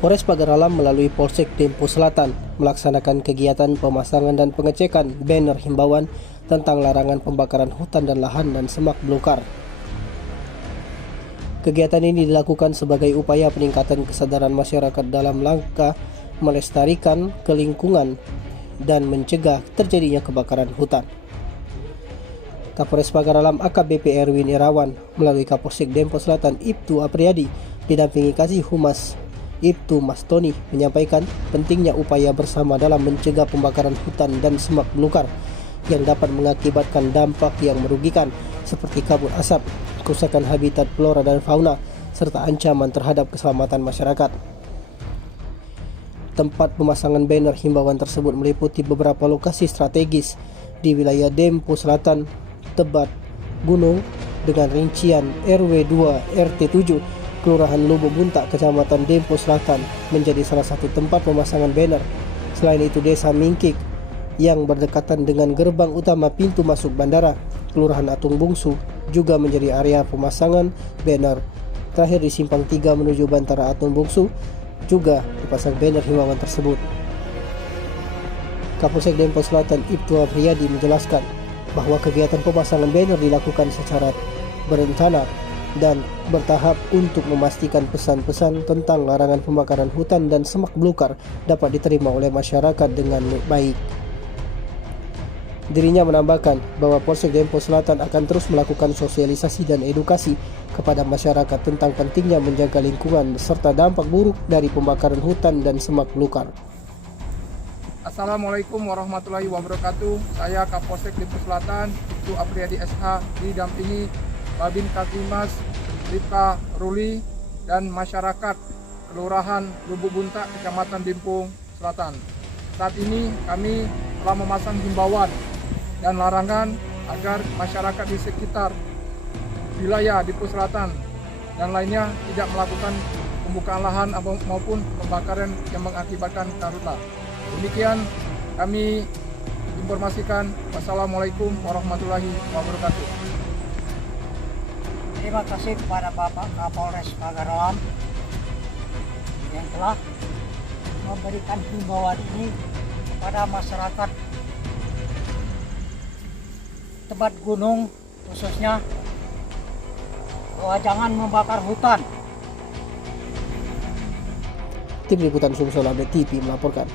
Polres Pagar Alam melalui Polsek Dempo Selatan melaksanakan kegiatan pemasangan dan pengecekan banner himbauan tentang larangan pembakaran hutan dan lahan dan semak belukar. Kegiatan ini dilakukan sebagai upaya peningkatan kesadaran masyarakat dalam langkah melestarikan kelingkungan dan mencegah terjadinya kebakaran hutan. Kapolres Pagar Alam AKBP Erwin Irawan melalui Kapolsek Dempo Selatan Ibtu Apriyadi didampingi Kasih Humas Ibtu Mas Tony menyampaikan pentingnya upaya bersama dalam mencegah pembakaran hutan dan semak belukar yang dapat mengakibatkan dampak yang merugikan seperti kabut asap, kerusakan habitat flora dan fauna, serta ancaman terhadap keselamatan masyarakat. Tempat pemasangan banner himbauan tersebut meliputi beberapa lokasi strategis di wilayah Dempo Selatan, Tebat, Gunung dengan rincian RW 2 RT 7 Kelurahan Lubuk Buntak, Kecamatan Dempo Selatan menjadi salah satu tempat pemasangan banner. Selain itu, Desa Mingkik yang berdekatan dengan gerbang utama pintu masuk bandara, Kelurahan Atung Bungsu juga menjadi area pemasangan banner. Terakhir di Simpang 3 menuju Bantara Atung Bungsu juga dipasang banner himbauan tersebut. Kapolsek Dempo Selatan Ibtu Apriyadi menjelaskan bahwa kegiatan pemasangan banner dilakukan secara berencana dan bertahap untuk memastikan pesan-pesan tentang larangan pembakaran hutan dan semak belukar dapat diterima oleh masyarakat dengan baik. Dirinya menambahkan bahwa Polsek Dempo Selatan akan terus melakukan sosialisasi dan edukasi kepada masyarakat tentang pentingnya menjaga lingkungan serta dampak buruk dari pembakaran hutan dan semak belukar. Assalamualaikum warahmatullahi wabarakatuh. Saya Kapolsek Dempo Selatan Ibtu Apriyadi SH didampingi Babin Katimas, Rifka Ruli, dan masyarakat Kelurahan Lubuk Buntak, Kecamatan Dempo Selatan. Saat ini kami telah memasang himbauan dan larangan agar masyarakat di sekitar wilayah Dempo Selatan dan lainnya tidak melakukan pembukaan lahan maupun pembakaran yang mengakibatkan karhutla. Demikian kami informasikan. Wassalamualaikum warahmatullahi wabarakatuh. Terima kasih kepada Bapak Kapolres Pagar Alam yang telah memberikan himbauan ini kepada masyarakat Tebat Gunung khususnya bahwa jangan membakar hutan. Tim Liputan Sumsel Update TV melaporkan.